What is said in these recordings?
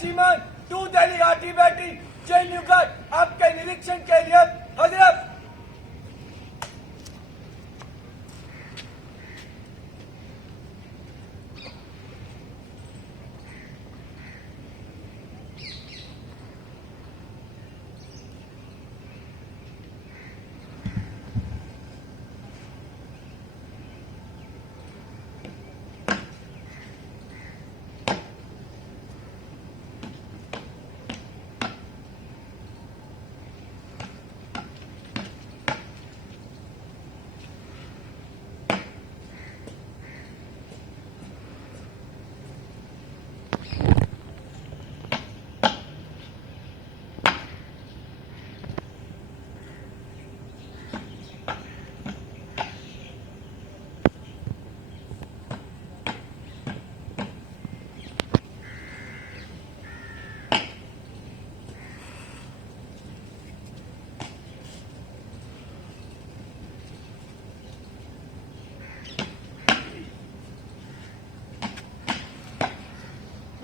श्रीमान to Delhi RT battery JNU guard आपके निरीक्षण के लिए हजरत।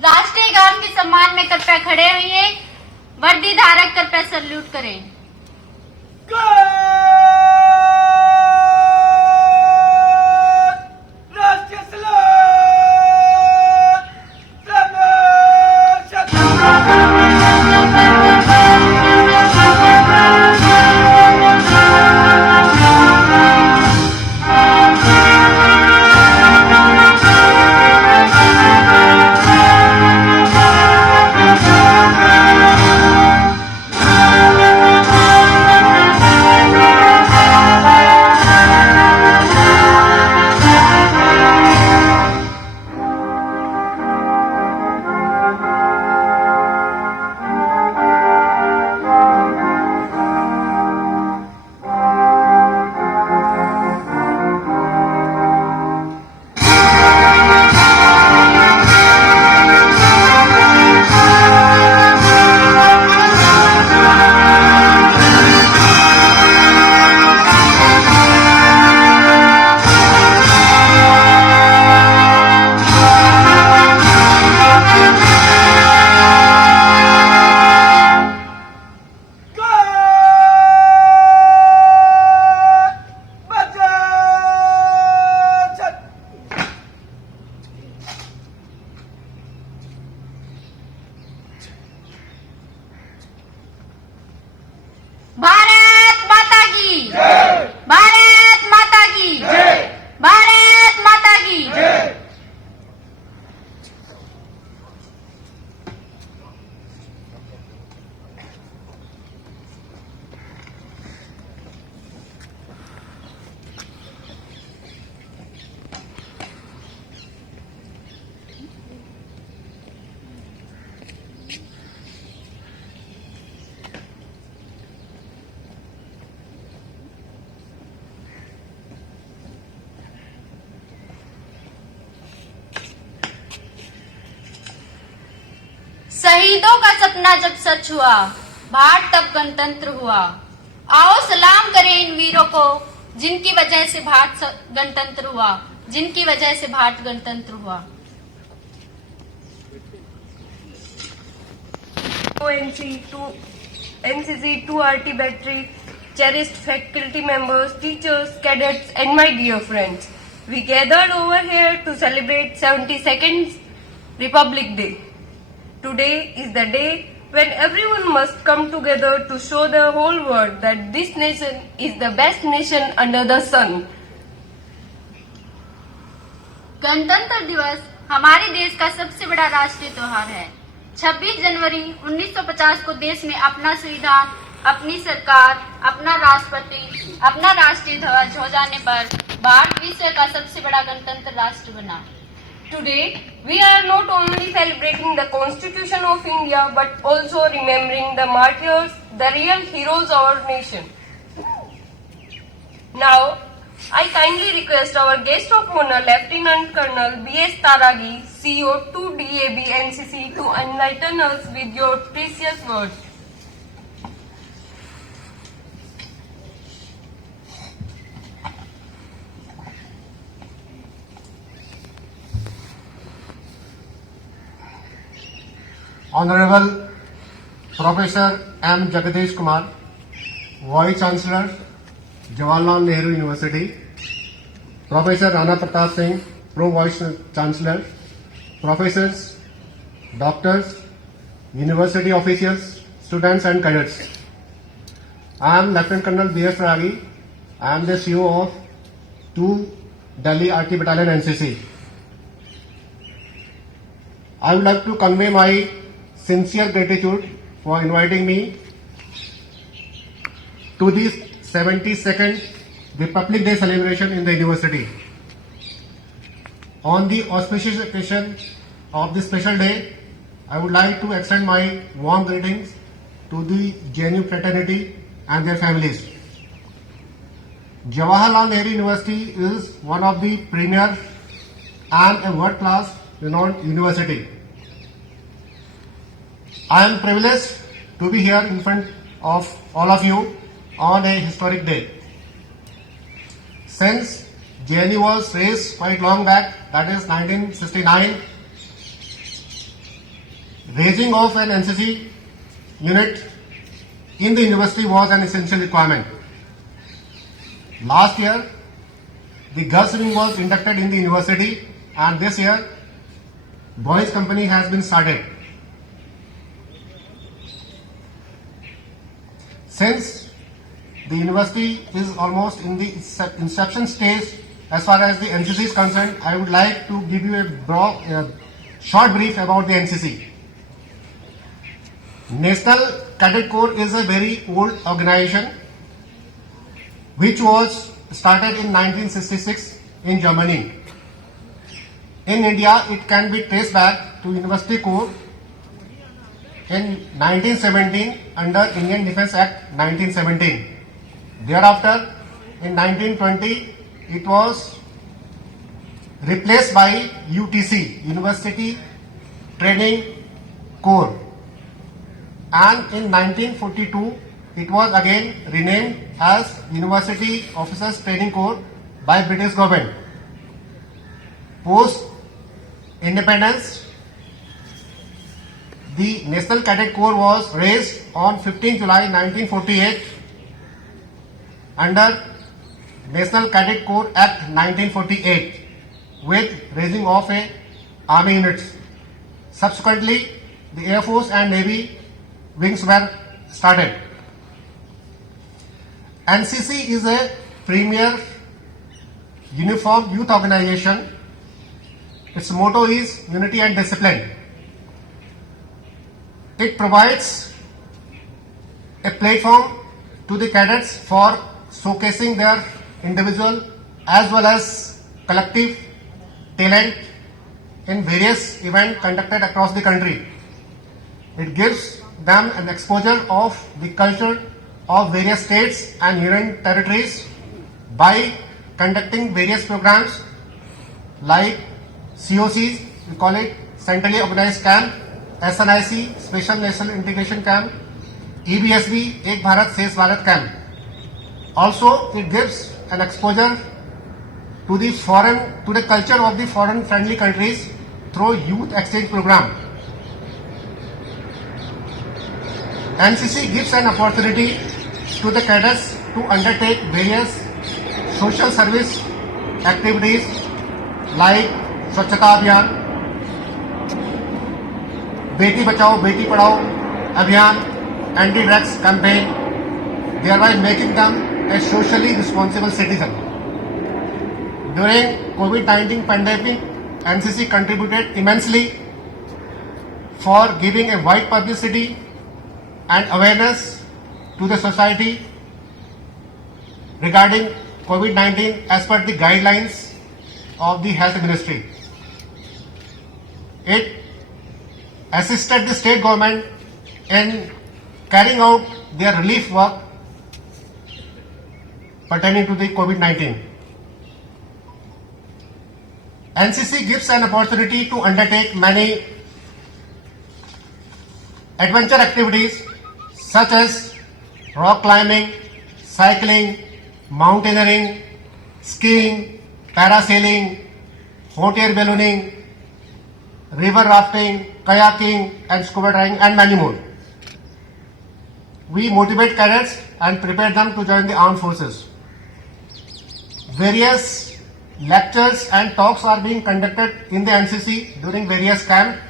राष्ट्रीय गान के सम्मान में कृपया खड़े होइए। वर्दी धारक कृपया सल्यूट करें। भारत माता की जय। भारत माता की जय। भारत माता की जय। शहीदों का सपना जब सच हुआ, भारत तब गणतंत्र हुआ। आओ सलाम करें इन वीरों को, जिनकी वजह से भारत गणतंत्र हुआ, जिनकी वजह से भारत गणतंत्र हुआ। NCC 2RT battery, cherished faculty members, teachers, cadets, and my dear friends, we gathered over here to celebrate 72nd Republic Day. Today is the day when everyone must come together to show the whole world that this nation is the best nation under the sun. गणतंत्र दिवस हमारे देश का सबसे बड़ा राष्ट्रीय त्योहार है। 26 जनवरी 1950 को देश ने अपना संविधान, अपनी सरकार, अपना राष्ट्रपति, अपना राष्ट्रीय ध्वज हो जाने पर भारत विश्व का सबसे बड़ा गणतंत्र राष्ट्र बना। Today, we are not only celebrating the Constitution of India, but also remembering the martyrs, the real heroes of our nation. Now, I kindly request our guest of honor, Lieutenant Colonel B.S. Taragi, CO 2DAB NCC, to enlighten us with your precious words. Honorable Professor M. Jagadish Kumar, Vice Chancellor, Jawaharlal Nehru University, Professor Rana Pratap Singh, Pro Vice Chancellor, Professors, Doctors, University officials, students and cadets. I am Lieutenant Colonel B.S. Ragi. I am the CEO of 2 Delhi RT Battalion NCC. I would like to convey my sincere gratitude for inviting me to this 72nd Republic Day celebration in the university. On the auspicious occasion of this special day, I would like to extend my warm greetings to the JNU fraternity and their families. Jawaharlal Nehru University is one of the premier and a world-class renowned university. I am privileged to be here in front of all of you on a historic day. Since JNU was raised quite long back, that is 1969, raising of an NCC unit in the university was an essential requirement. Last year, the girls' wing was inducted in the university, and this year, boys' company has been started. Since the university is almost in the inception stage as far as the NCC is concerned, I would like to give you a short brief about the NCC. National Cadet Corps is a very old organization which was started in 1966 in Germany. In India, it can be traced back to University Corps in 1917 under Indian Defence Act 1917. Thereafter, in 1920, it was replaced by UTC, University Training Corps. And in 1942, it was again renamed as University Officers Training Corps by British government. Post independence, the National Cadet Corps was raised on 15 July 1948 under National Cadet Corps Act 1948 with raising of a army units. Subsequently, the Air Force and Navy wings were started. NCC is a premier uniform youth organization. Its motto is unity and discipline. It provides a platform to the cadets for showcasing their individual as well as collective talent in various events conducted across the country. It gives them an exposure of the culture of various states and union territories by conducting various programs like COCs, we call it Centrally Organized Camp, SNIC, Special National Integration Camp, EBSB, Ek Bharat Shesh Bharat Camp. Also, it gives an exposure to the culture of the foreign friendly countries through youth exchange program. NCC gives an opportunity to the cadets to undertake various social service activities like Swachhata Abhiyan, Beti Bachao, Beti Padhao Abhiyan, anti-drugs campaign, thereby making them a socially responsible citizen. During COVID-19 pandemic, NCC contributed immensely for giving a wide publicity and awareness to the society regarding COVID-19 as per the guidelines of the Health Ministry. It assisted the state government in carrying out their relief work pertaining to the COVID-19. NCC gives an opportunity to undertake many adventure activities such as rock climbing, cycling, mountaineering, skiing, parasailing, hot air ballooning, river rafting, kayaking, and scuba diving, and many more. We motivate cadets and prepare them to join the armed forces. Various lectures and talks are being conducted in the NCC during various camps,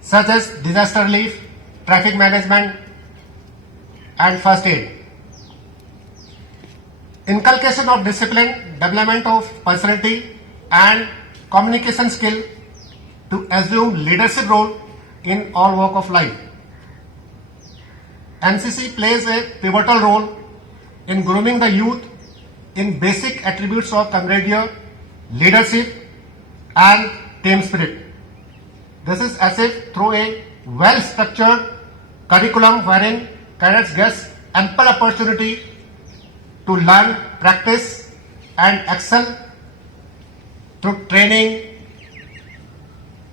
such as disaster relief, traffic management, and first aid. Inculcation of discipline, development of personality, and communication skill to assume leadership role in all walk of life. NCC plays a pivotal role in grooming the youth in basic attributes of camaraderie, leadership, and team spirit. This is achieved through a well-structured curriculum wherein cadets get ample opportunity to learn, practice, and excel through training,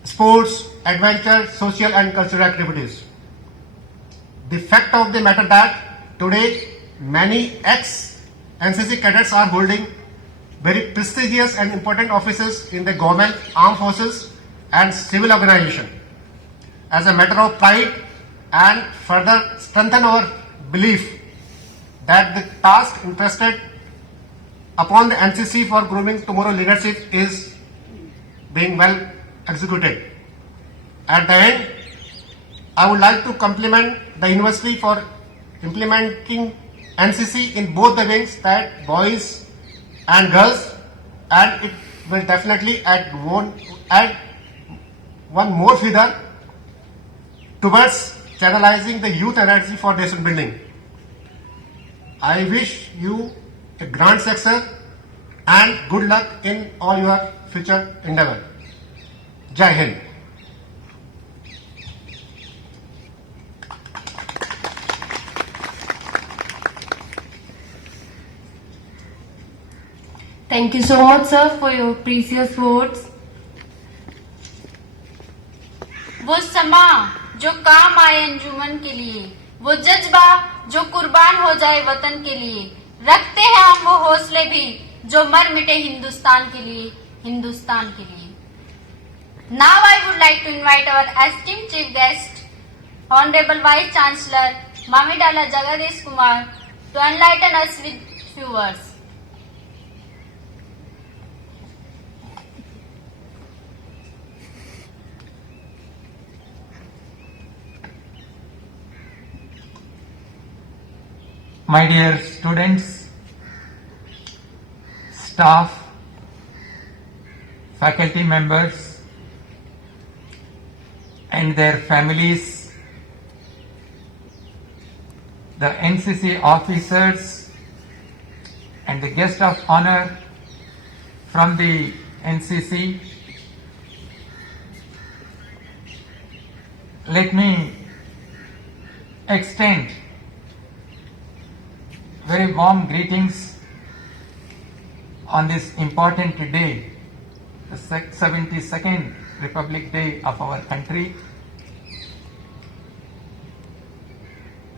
sports, adventure, social and cultural activities. The fact of the matter that today many ex-NCC cadets are holding very prestigious and important offices in the government, armed forces and civil organization. As a matter of pride and further strengthen our belief that the task entrusted upon the NCC for grooming tomorrow leadership is being well executed. At the end, I would like to compliment the university for implementing NCC in both the wings, that boys and girls, and it will definitely add one more feather towards channelizing the youth energy for nation building. I wish you a grand success and good luck in all your future endeavor. Jai Hind. Thank you so much, sir, for your precious words. वो समा जो काम आए अंजुमन के लिए, वो जज्बा जो कुर्बान हो जाए वतन के लिए, रखते हैं हम वो हौसले भी जो मर मिटे हिंदुस्तान के लिए, हिंदुस्तान के लिए. Now I would like to invite our esteemed chief guest, Honorable Vice Chancellor Mamidala Jagadish Kumar, to enlighten us with few words. My dear students, staff, faculty members, and their families, the NCC officers, and the guest of honor from the NCC, let me extend very warm greetings on this important day, the 72nd Republic Day of our country.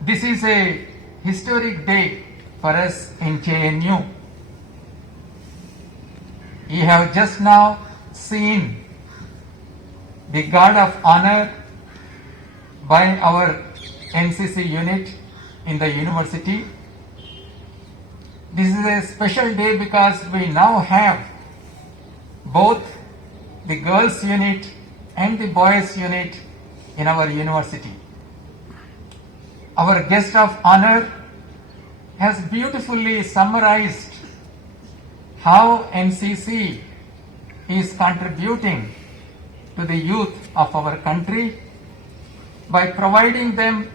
This is a historic day for us in JNU. We have just now seen the guard of honor by our NCC unit in the university. This is a special day because we now have both the girls unit and the boys unit in our university. Our guest of honor has beautifully summarized how NCC is contributing to the youth of our country by providing them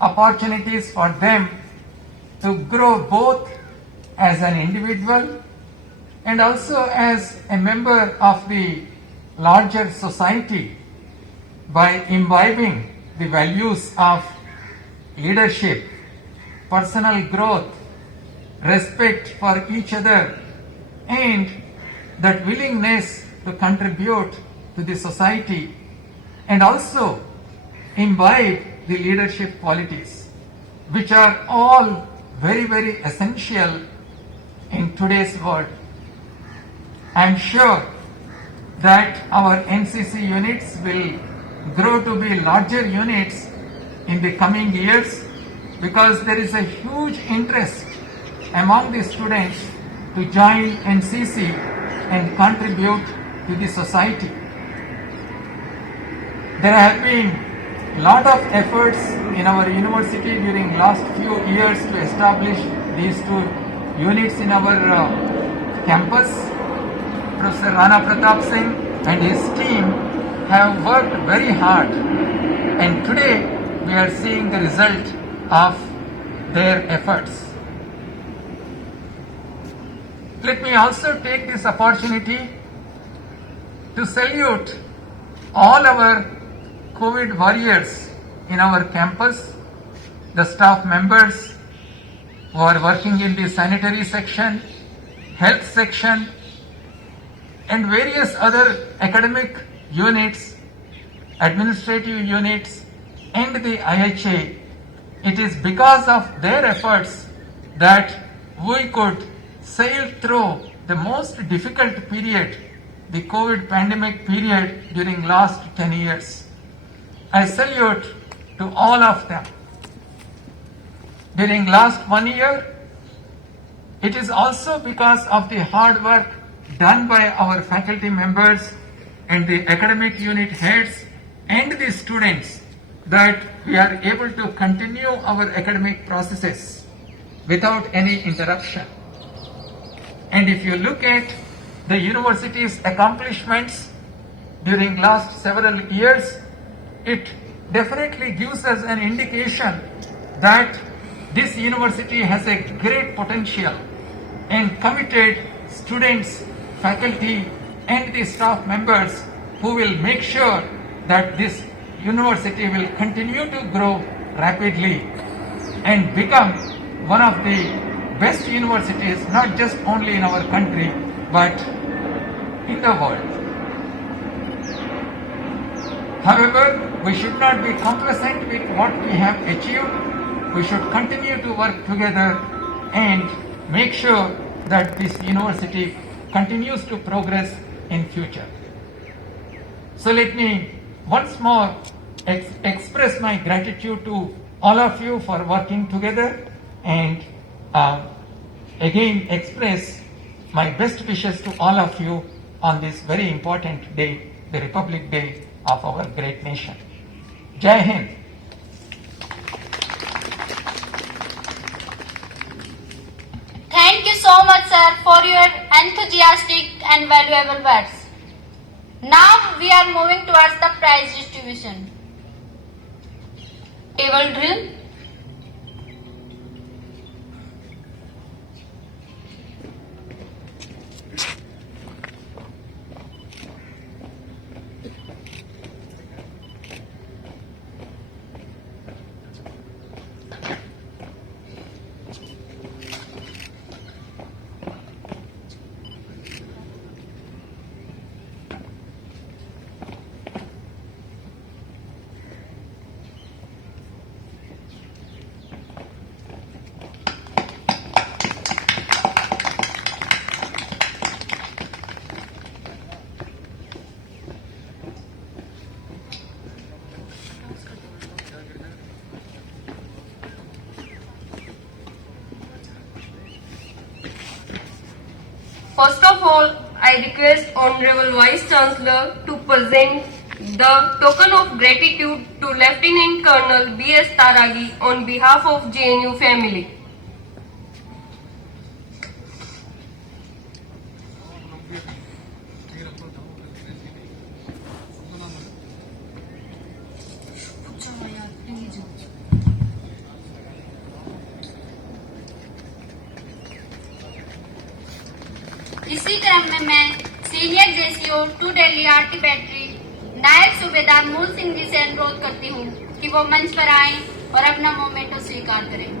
opportunities for them to grow both as an individual and also as a member of the larger society by imbibing the values of leadership, personal growth, respect for each other, and that willingness to contribute to the society and also imbibe the leadership qualities, which are all very, very essential in today's world. I am sure that our NCC units will grow to be larger units in the coming years, because there is a huge interest among the students to join NCC and contribute to the society. There have been a lot of efforts in our university during last few years to establish these two units in our campus. Professor Rana Pratap Singh and his team have worked very hard, and today we are seeing the result of their efforts. Let me also take this opportunity to salute all our COVID warriors in our campus, the staff members who are working in the sanitary section, health section, and various other academic units, administrative units, and the IHA. It is because of their efforts that we could sail through the most difficult period, the COVID pandemic period during last 10 years. I salute to all of them. During last 1 year, it is also because of the hard work done by our faculty members and the academic unit heads and the students that we are able to continue our academic processes without any interruption. And if you look at the university's accomplishments during last several years, it definitely gives us an indication that this university has a great potential, and committed students, faculty, and the staff members who will make sure that this university will continue to grow rapidly and become one of the best universities, not just only in our country, but in the world. However, we should not be complacent with what we have achieved. We should continue to work together and make sure that this university continues to progress in future. So let me once more express my gratitude to all of you for working together, and again express my best wishes to all of you on this very important day, the Republic Day of our great nation. Jai Hind. Thank you so much, sir, for your enthusiastic and valuable words. Now we are moving towards the prize distribution. Table drill. First of all, I request Honorable Vice Chancellor to present the token of gratitude to Lieutenant Colonel B.S. Taragi on behalf of JNU family. इसी क्रम में मैं senior JCO two Delhi RT battery Naik Subedar Mool Singh ji से अनुरोध करती हूँ कि वो मंच पर आएं और अपना मोमेंटो स्वीकार करें।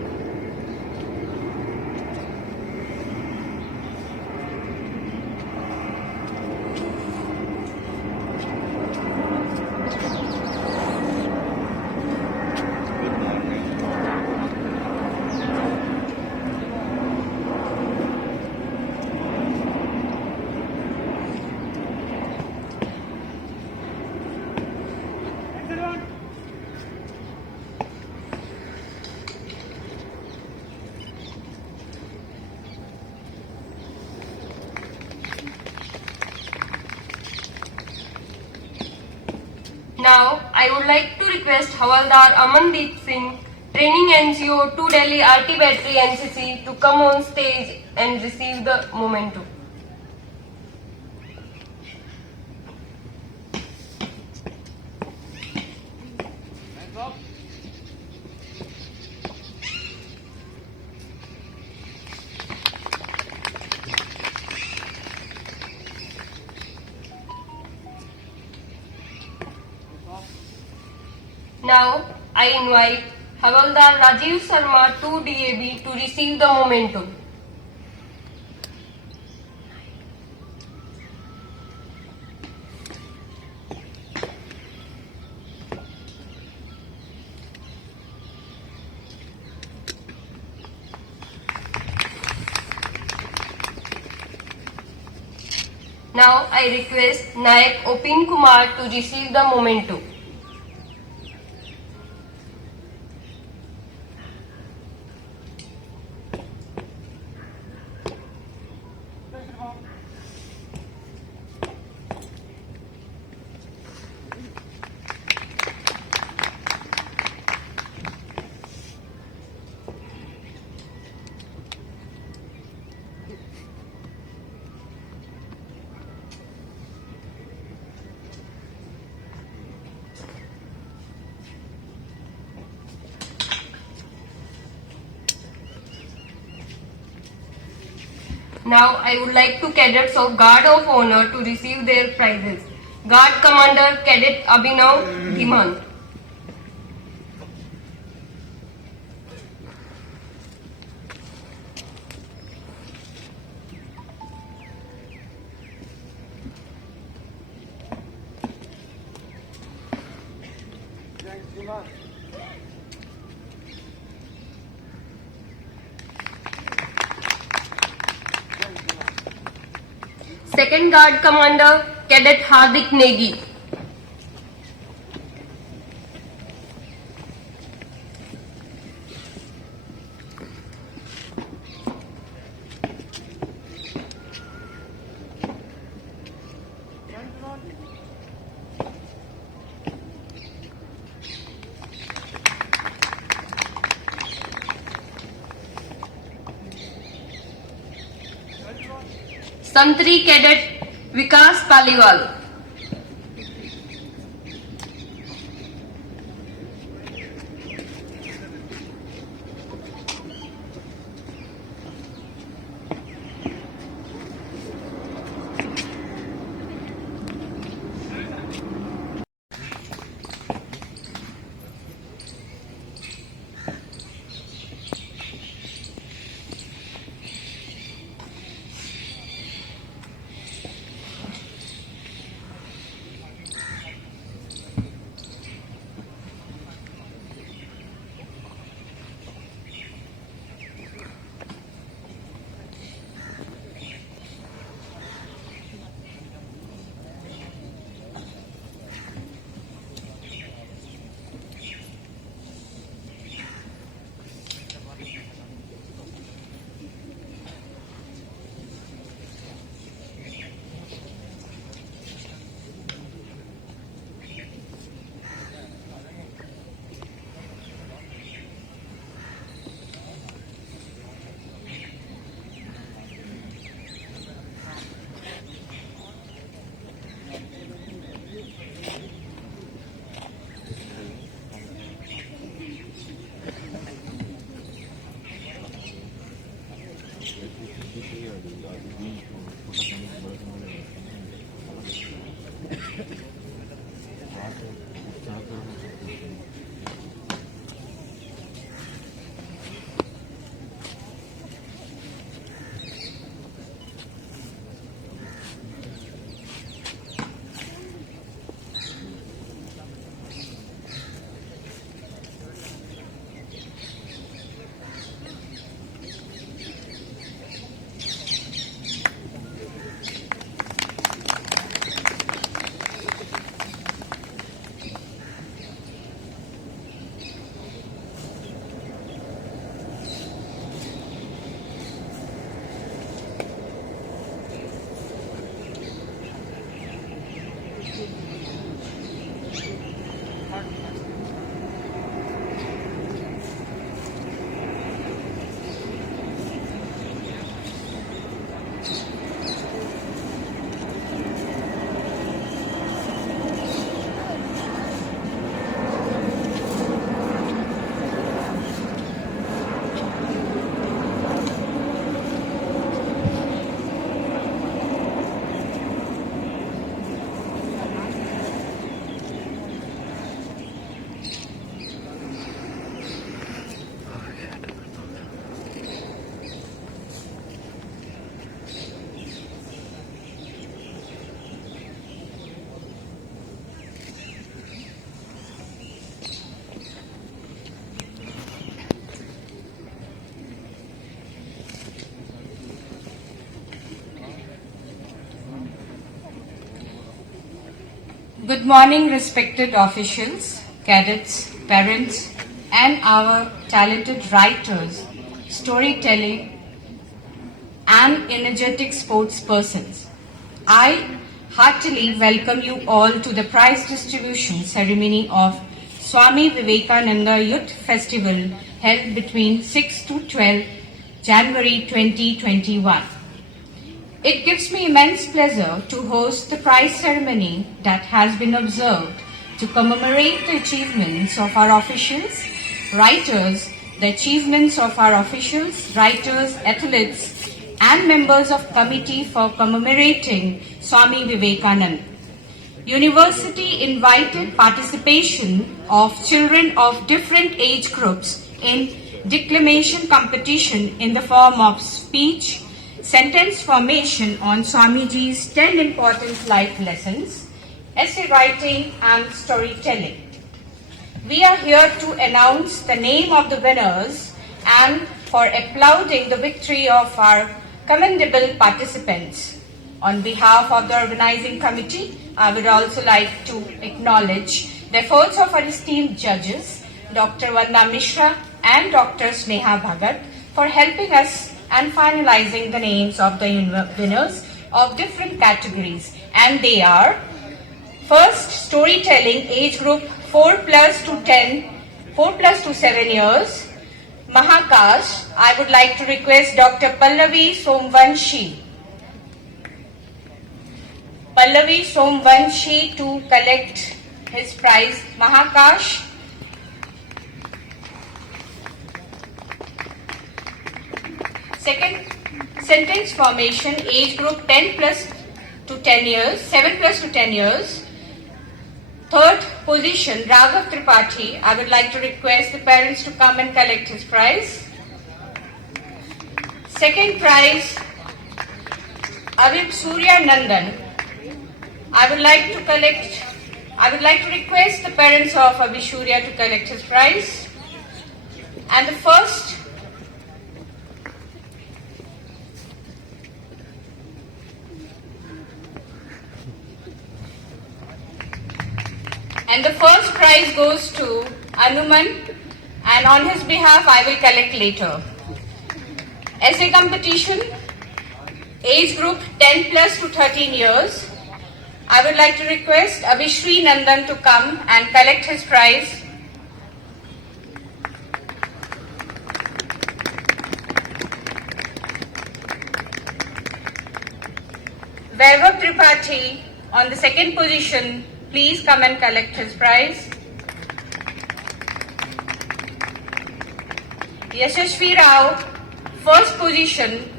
Now, I would like to request Havaldar Amandeep Singh, Training NCO 2 Delhi RT Battery NCC, to come on stage and receive the memento. Now, I invite Havaldar Rajiv Sharma 2 DAB to receive the memento. Now, I request Nayak Opin Kumar to receive the memento. Now, I would like to cadets of Guard of Honor to receive their prizes. Guard Commander Cadet Abhinav Dhiman. Second Guard Commander Cadet Hardik Negi. Santri Cadet Vikas Paliwal. Good morning, respected officials, cadets, parents, and our talented writers, storytelling, and energetic sports persons. I heartily welcome you all to the prize distribution ceremony of Swami Vivekananda Youth Festival held between 6 to 12 January 2021. It gives me immense pleasure to host the prize ceremony that has been observed to commemorate the achievements of our officials, writers, the achievements of our officials, writers, athletes, and members of committee for commemorating Swami Vivekananda. University invited participation of children of different age groups in declamation competition in the form of speech, sentence formation on Swamiji's 10 important life lessons, essay writing and storytelling. We are here to announce the name of the winners and for applauding the victory of our commendable participants. On behalf of the organizing committee, I would also like to acknowledge the efforts of our esteemed judges, Dr. Vanda Mishra and Dr. Sneha Bhagat, for helping us and finalizing the names of the winners of different categories. And they are, first, storytelling, age group 4 plus to 7 years. Mahakash, I would like to request Dr. Pallavi Somvanshi. Pallavi Somvanshi to collect his prize. Mahakash. Second, sentence formation, age group 10 plus to 10 years, 7 plus to 10 years. Third position, Raghav Tripathi. I would like to request the parents to come and collect his prize. Second prize, Avib Surya Nandan. I would like to request the parents of Avib Surya to collect his prize. And the first prize goes to Anuman, and on his behalf I will collect later. Essay competition, age group 10 plus to 13 years. I would like to request Avishri Nandan to come and collect his prize. Vaibhav Tripathi on the second position, please come and collect his prize. Yashashvi Rao, first position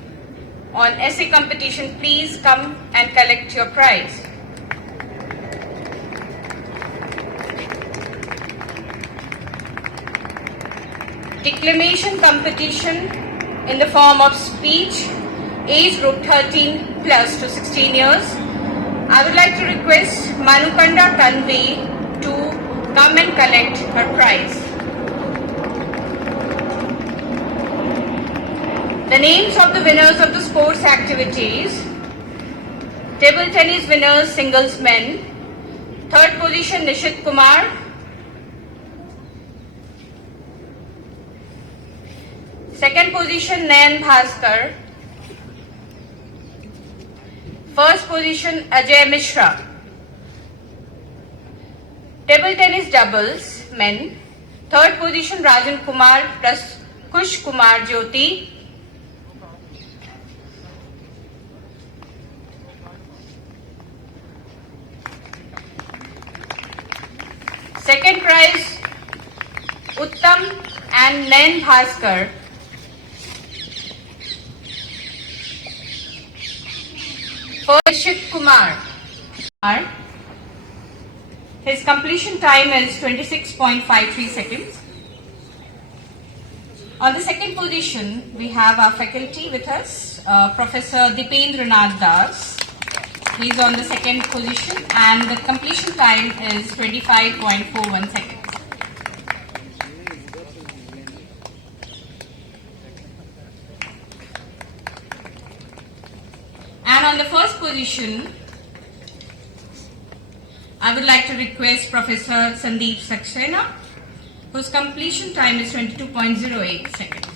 on essay competition, please come and collect your prize. Declamation competition in the form of speech, age group 13 plus to 16 years. I would like to request Manukanda Tanvi to come and collect her prize. The names of the winners of the sports activities: table tennis winners singles men, third position Nishit Kumar, second position Nayan Bhaskar, first position Ajay Mishra. Table tennis doubles men, third position Rajan Kumar plus Kush Kumar Jyoti. Second prize Uttam and Nayan Bhaskar. Nishit Kumar. His completion time is 26.53 seconds. On the second position, we have our faculty with us, Professor Dipendra Nath Das. He is on the second position and the completion time is 25.41 seconds. And on the first position, I would like to request Professor Sandeep Saxena, whose completion time is 22.08 seconds.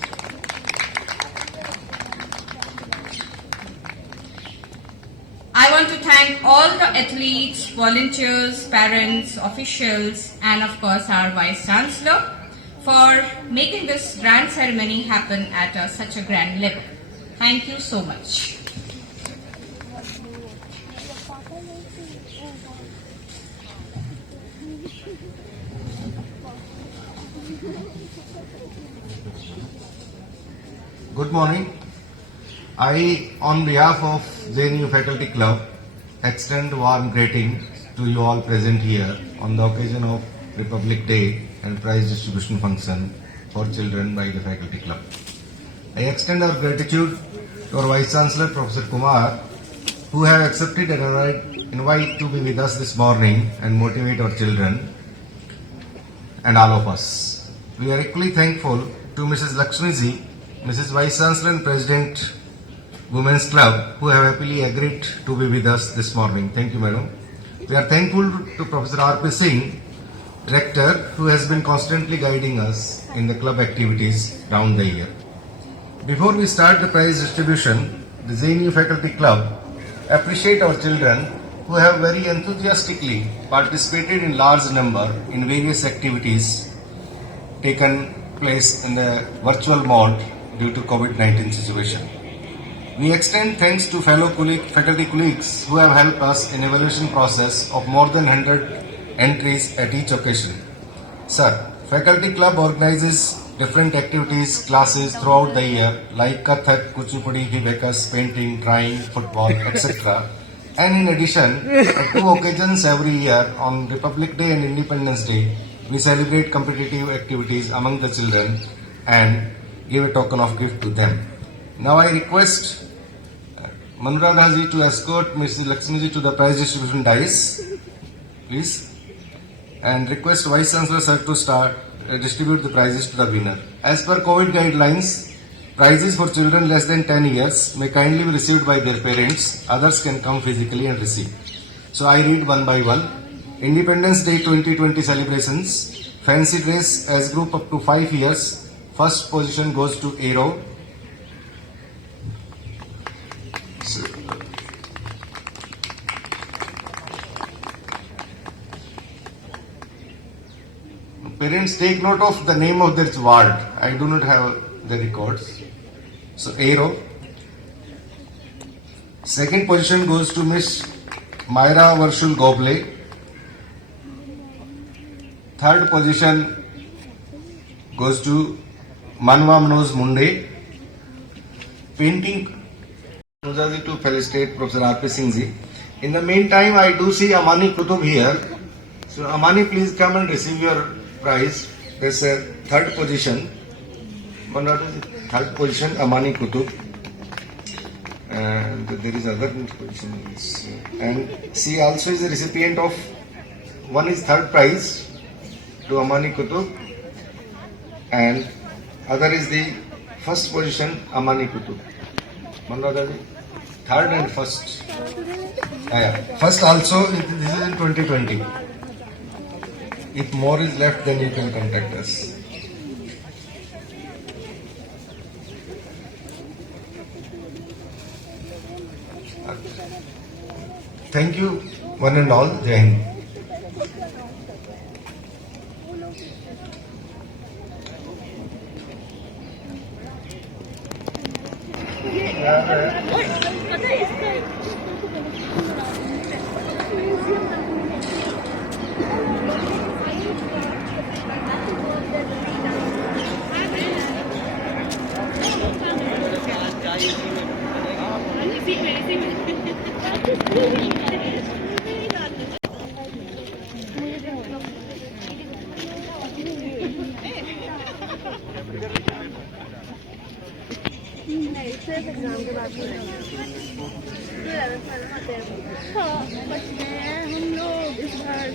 I want to thank all the athletes, volunteers, parents, officials, and of course our Vice Chancellor for making this grand ceremony happen at such a grand level. Thank you so much. Good morning. I, on behalf of JNU Faculty Club, extend warm greeting to you all present here on the occasion of Republic Day and prize distribution function for children by the Faculty Club. I extend our gratitude to our Vice Chancellor, Professor Kumar, who have accepted an invite to be with us this morning and motivate our children and all of us. We are equally thankful to Mrs. Lakshmiji, Mrs. Vice Chancellor and President Women's Club, who have happily agreed to be with us this morning. Thank you, Madam. We are thankful to Professor R.P. Singh, Rector, who has been constantly guiding us in the club activities round the year. Before we start the prize distribution, the JNU Faculty Club appreciate our children who have very enthusiastically participated in large number in various activities taken place in the virtual mode due to COVID-19 situation. We extend thanks to fellow faculty colleagues who have helped us in evaluation process of more than 100 entries at each occasion. Sir, Faculty Club organizes different activities, classes throughout the year like Kathak, Kuchipudi, Hibacus, painting, drawing, football, etc. And in addition, at 2 occasions every year on Republic Day and Independence Day, we celebrate competitive activities among the children and give a token of gift to them. Now I request Manuragha ji to escort Mrs. Lakshmi ji to the prize distribution dais, please, and request Vice Chancellor sir to distribute the prizes to the winner. As per COVID guidelines, prizes for children less than 10 years may kindly be received by their parents. Others can come physically and receive. So I read one by one. Independence Day 2020 celebrations. Fancy dress as group up to 5 years. First position goes to Aero. Parents, take note of the name of their ward. I do not have the records. So Aero. Second position goes to Miss Myra Varshul Goble. Third position goes to Manwa Manoj Munde. Painting to felicitate Professor R.P. Singh ji. In the meantime, I do see Amani Kutub here. So Amani, please come and receive your prize. There's a third position. Third position, Amani Kutub. And there is other positions. And she also is a recipient of, one is third prize to Amani Kutub, and other is the first position, Amani Kutub. Third and first. First also, this is in 2020. If more is left, then you can contact us. Thank you, one and all. Jai Hind. हम लोग इस बार